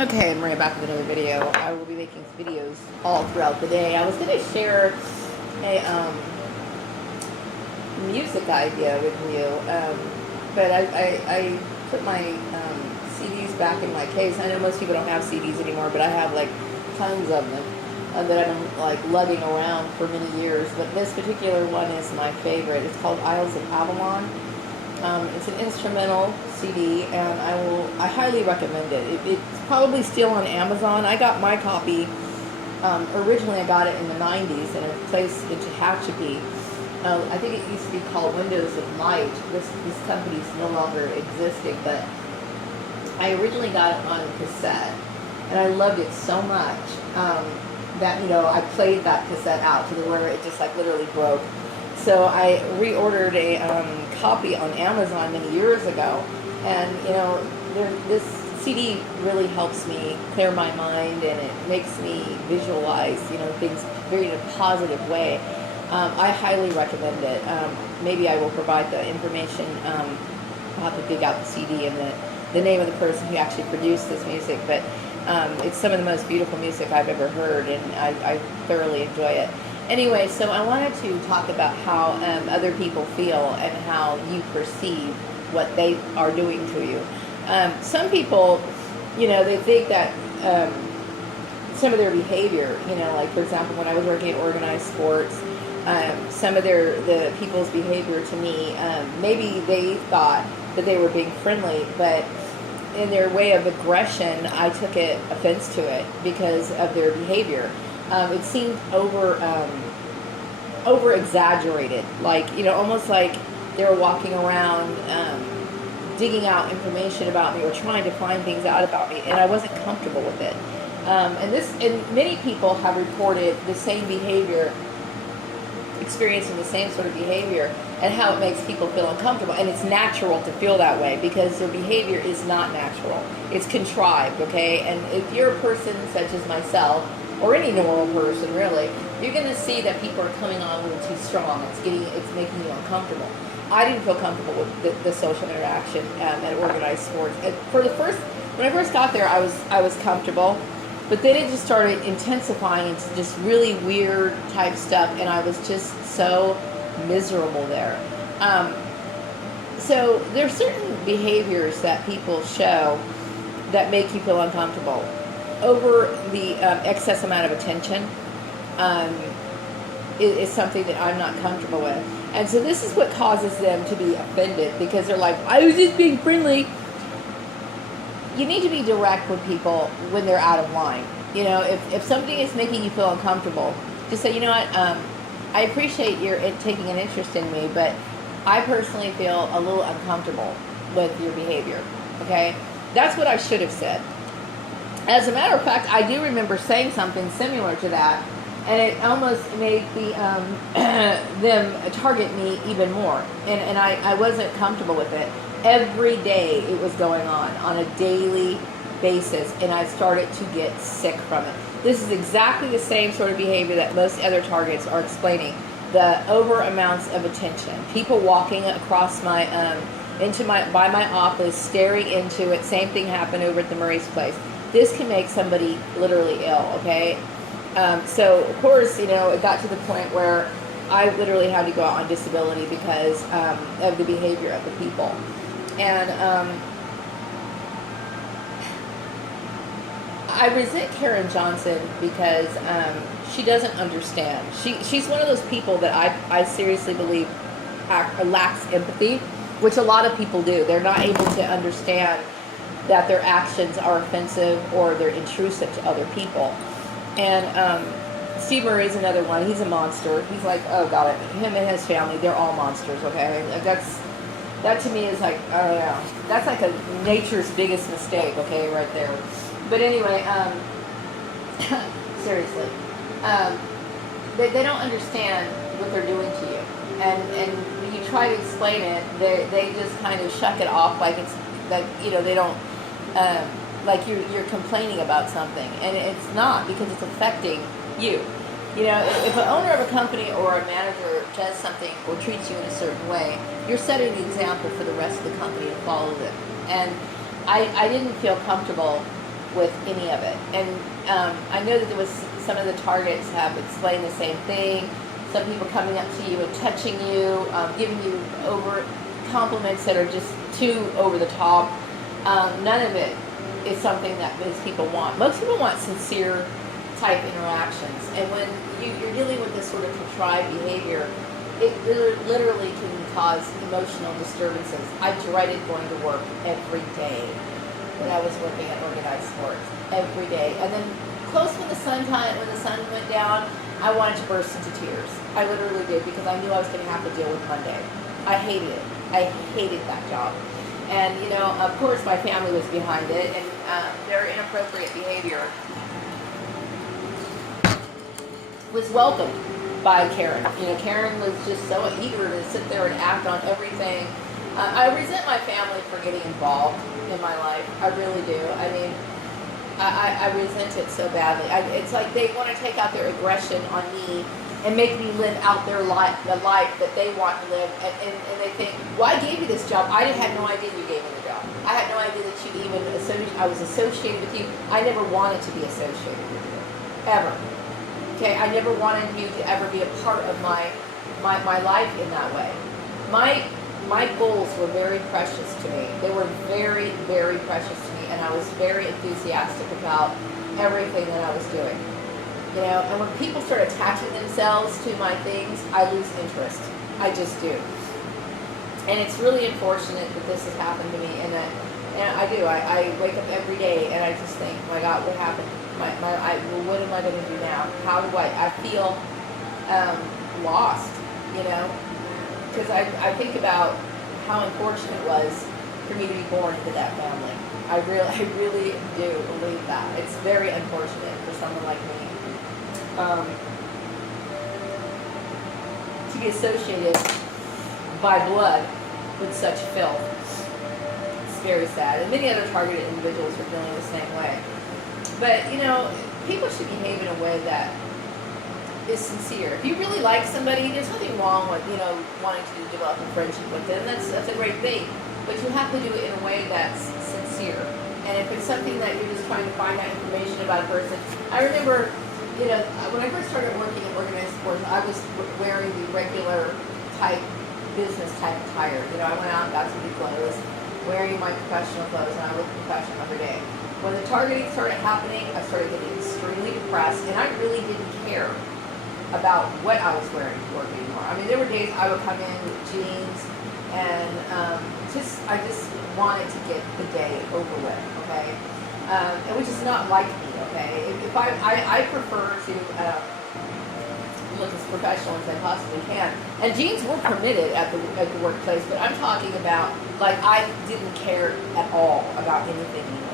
Okay, I'm right back with another video. I will be making videos all throughout the day. I was going to share a music idea with you, but I put my CDs back in my case. I know most people don't have CDs anymore, but I have like tons of them that I've been like lugging around for many years. But this particular one is my favorite. It's called Isles of Avalon. It's an instrumental CD, and I highly recommend it. It's probably still on Amazon. I got my copy. Originally, I got it in the 90s in a place in Tehachapi. I think it used to be called Windows of Light. This company is no longer existing, but I originally got it on cassette, and I loved it so much that I played that cassette out to the where it just like literally broke. So I reordered a copy on Amazon many years ago, and this CD really helps me clear my mind, and it makes me visualize things very in a positive way. I highly recommend it. Maybe I will provide the information. I'll have to dig out the CD and the name of the person who actually produced this music, but it's some of the most beautiful music I've ever heard, and I thoroughly enjoy it. Anyway, so I wanted to talk about how other people feel and how you perceive what they are doing to you. Some people, they think that some of their behavior, like for example, when I was working at organized sports, some of the people's behavior to me, maybe they thought that they were being friendly, but in their way of aggression, I took offense to it because of their behavior. It seemed over exaggerated, like almost like they were walking around digging out information about me or trying to find things out about me, and I wasn't comfortable with it. And many people have reported the same behavior, experiencing the same sort of behavior, and how it makes people feel uncomfortable. And it's natural to feel that way because their behavior is not natural. It's contrived, okay? And if you're a person such as myself, or any normal person really, you're going to see that people are coming on a little too strong. It's making you uncomfortable. I didn't feel comfortable with the social interaction at organized sports. When I first got there, I was comfortable, but then it just started intensifying into just really weird type stuff, and I was just so miserable there. So there's certain behaviors that people show that make you feel uncomfortable. Over the excess amount of attention is something that I'm not comfortable with. And so this is what causes them to be offended, because they're like, I was just being friendly. You need to be direct with people when they're out of line. If something is making you feel uncomfortable, just say, you know what, I appreciate your taking an interest in me, but I personally feel a little uncomfortable with your behavior, okay? That's what I should have said. As a matter of fact, I do remember saying something similar to that, and it almost made them target me even more. And I wasn't comfortable with it. Every day it was going on a daily basis, and I started to get sick from it. This is exactly the same sort of behavior that most other targets are explaining. The over amounts of attention. People walking across by my office, staring into it. Same thing happened over at the Murray's place. This can make somebody literally ill, okay? So, of course, it got to the point where I literally had to go out on disability because of the behavior of the people. And I resent Karen Johnson because she doesn't understand. She's one of those people that I seriously believe lacks empathy, which a lot of people do. They're not able to understand that their actions are offensive or they're intrusive to other people. And Steve Murray is another one. He's a monster. He's like, oh God, him and his family, they're all monsters, okay? That to me is like, I don't know. That's like nature's biggest mistake, okay, right there. But anyway, seriously, they don't understand what they're doing to you. And when you try to explain it, they just kind of shuck it off like it's, like, they don't, like you're complaining about something, and it's not, because it's affecting you. If an owner of a company or a manager does something or treats you in a certain way, you're setting the example for the rest of the company to follow it. And I didn't feel comfortable with any of it. And I know that there was some of the targets have explained the same thing. Some people coming up to you and touching you, giving you over compliments that are just too over the top. None of it is something that most people want. Most people want sincere type interactions. And when you're dealing with this sort of contrived behavior, it literally can cause emotional disturbances. I dreaded going to work every day when I was working at organized sports. Every day. And then close when the sun went down, I wanted to burst into tears. I literally did, because I knew I was going to have to deal with Monday. I hated it. I hated that job. And, you know, of course my family was behind it, and their inappropriate behavior was welcomed by Karen. You know, Karen was just so eager to sit there and act on everything. I resent my family for getting involved in my life. I really do. I mean, I resent it so badly. It's like they want to take out their aggression on me and make me live out their life, the life that they want to live. And they think, well, I gave you this job. I had no idea you gave me the job. I had no idea that you even I was associated with you. I never wanted to be associated with you, ever. Okay, I never wanted you to ever be a part of my life in that way. My goals were very precious to me. They were very, very precious to me, and I was very enthusiastic about everything that I was doing. You know, and when people start attaching themselves to my things, I lose interest. I just do. And it's really unfortunate that this has happened to me, and I do. I wake up every day and I just think, my God, what happened? Well, what am I going to do now? How do I feel lost, you know? Because I think about how unfortunate it was for me to be born into that family. I really do believe that. It's very unfortunate for someone like me to be associated by blood with such filth. It's very sad. And many other targeted individuals are feeling the same way. But, you know, people should behave in a way that is sincere. If you really like somebody, there's nothing wrong with, you know, wanting to develop a friendship with them. That's a great thing. But you have to do it in a way that's sincere. And if it's something that you're just trying to find out information about a person, I remember, you know, when I first started working in organized sports, I was wearing the regular type, business type attire. You know, I went out and got some new clothes, wearing my professional clothes, and I looked professional every day. When the targeting started happening, I started getting extremely depressed, and I really didn't care about what I was wearing to work anymore. I mean, there were days I would come in with jeans, and I just wanted to get the day over with, okay? And which is not like me, okay? If I prefer to look as professional as I possibly can. And jeans were permitted at the workplace, but I'm talking about, like, I didn't care at all about anything anymore.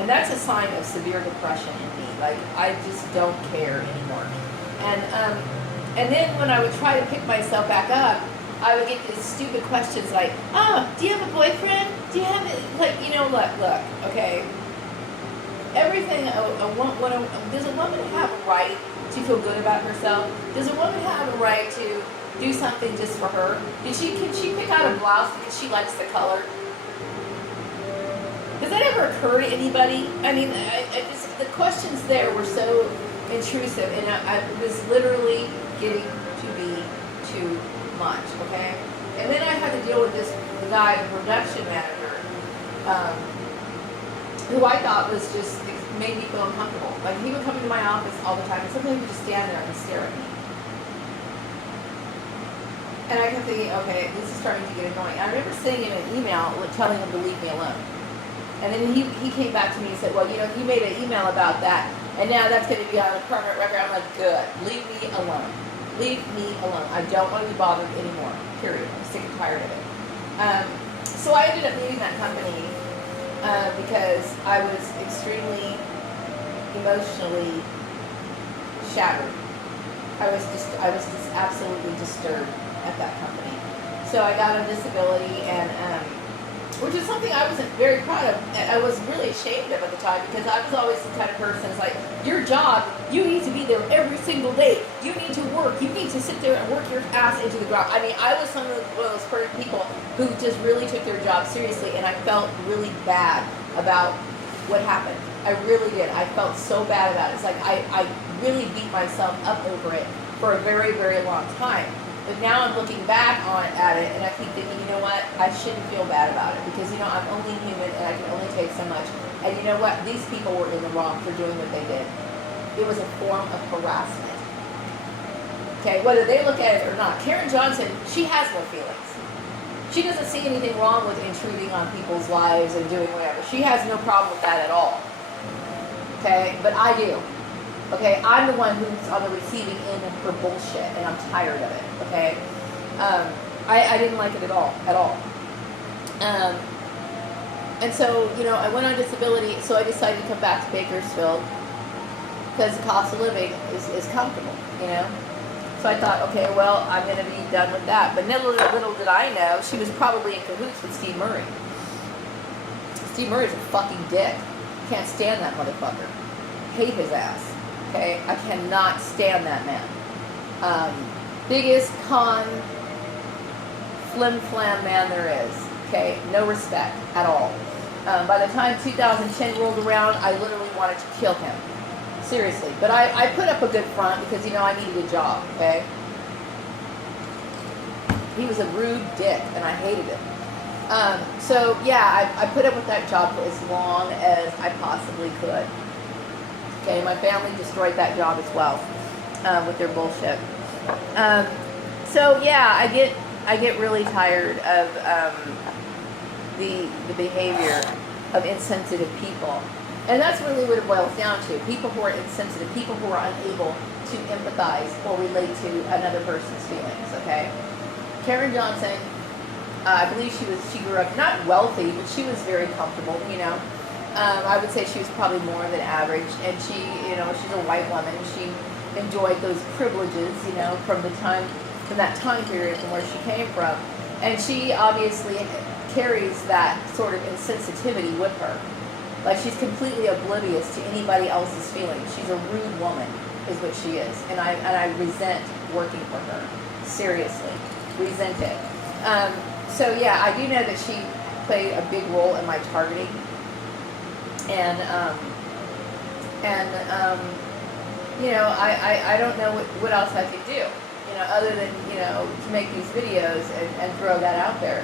And that's a sign of severe depression in me. Like, I just don't care anymore. And then when I would try to pick myself back up, I would get these stupid questions like, oh, do you have a boyfriend? Do you have it? Like, you know, look, okay. Everything, does a woman have a right to feel good about herself? Does a woman have a right to do something just for her? Can she pick out a blouse because she likes the color? Does that ever occur to anybody? I mean, the questions there were so intrusive, and I was literally getting to be too much, okay? And then I had to deal with this guy, the production manager, who I thought was just made me feel uncomfortable. Like, he would come into my office all the time, and sometimes he would just stand there and stare at me. And I kept thinking, okay, this is starting to get annoying. I remember sending him an email telling him to leave me alone. And then he came back to me and said, well, you know, you made an email about that, and now that's going to be on a permanent record. I'm like, good. Leave me alone. Leave me alone. I don't want to be bothered anymore. Period. I'm sick and tired of it. So I ended up leaving that company because I was extremely emotionally shattered. I was just absolutely disturbed at that company. So I got on disability, and which is something I wasn't very proud of. I was really ashamed of at the time, because I was always the kind of person who's like, your job, you need to be there every single day. You need to work. You need to sit there and work your ass into the ground. I mean, I was one of those people who just really took their job seriously, and I felt really bad about what happened. I really did. I felt so bad about it. It's like I really beat myself up over it for a very, very long time. But now I'm looking back at it, and I keep thinking, you know what? I shouldn't feel bad about it because, you know, I'm only human and I can only take so much. And you know what? These people were in the wrong for doing what they did. It was a form of harassment. Okay, whether they look at it or not. Karen Johnson, she has no feelings. She doesn't see anything wrong with intruding on people's lives and doing whatever. She has no problem with that at all. Okay, but I do. Okay, I'm the one who's on the receiving end of her bullshit, and I'm tired of it. Okay, I didn't like it at all. And so, you know, I went on disability, so I decided to come back to Bakersfield because the cost of living is comfortable, you know. So I thought, okay, well, I'm going to be done with that. But little did I know, she was probably in cahoots with Steve Murray. Steve Murray's a fucking dick. Can't stand that motherfucker. Hate his ass. Okay, I cannot stand that man. Biggest con, flim-flam man there is. Okay, no respect at all. By the time 2010 rolled around, I literally wanted to kill him. Seriously. But I put up a good front because, you know, I needed a job, okay? He was a rude dick, and I hated him. So, yeah, I put up with that job for as long as I possibly could. Okay, my family destroyed that job as well with their bullshit. So, yeah, I get really tired of the behavior of insensitive people. And that's really what it boils down to. People who are insensitive, people who are unable to empathize or relate to another person's feelings, okay? Karen Johnson, I believe she grew up not wealthy, but she was very comfortable, you know. I would say she was probably more than average, and she, you know, she's a white woman. She enjoyed those privileges, you know, from that time period from where she came from. And she obviously carries that sort of insensitivity with her. Like, she's completely oblivious to anybody else's feelings. She's a rude woman, is what she is. And I resent working for her. Seriously. Resent it. So, yeah, I do know that she played a big role in my targeting. And you know, I don't know what else I could do, you know, other than, you know, to make these videos and throw that out there.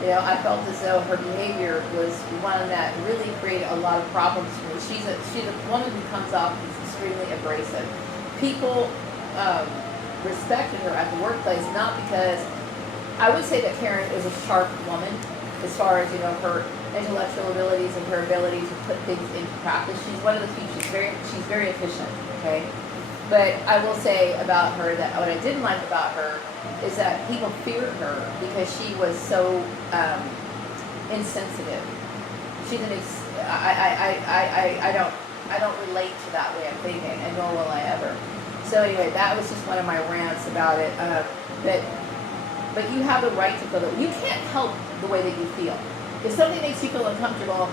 You know, I felt as though her behavior was one that really created a lot of problems for me. She's a woman who comes off as extremely abrasive. People respected her at the workplace, not because, I would say that Karen is a sharp woman as far as, you know, her intellectual abilities and her ability to put things into practice. She's one of the few, she's very efficient, okay? But I will say about her that what I didn't like about her is that people feared her because she was so insensitive. She's I don't relate to that way of thinking, and nor will I ever. So anyway, that was just one of my rants about it. But you have the right to feel that. You can't help the way that you feel. If something makes you feel uncomfortable,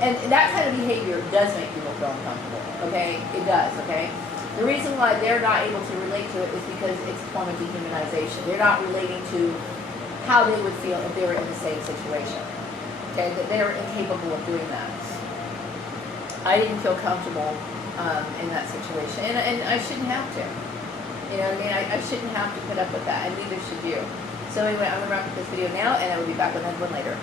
and that kind of behavior does make people feel uncomfortable, okay? It does, okay? The reason why they're not able to relate to it is because it's a form of dehumanization. They're not relating to how they would feel if they were in the same situation, okay? That they're incapable of doing that. I didn't feel comfortable in that situation, and I shouldn't have to. You know what I mean? I shouldn't have to put up with that, and neither should you. So anyway, I'm going to wrap up this video now, and I will be back with another one later.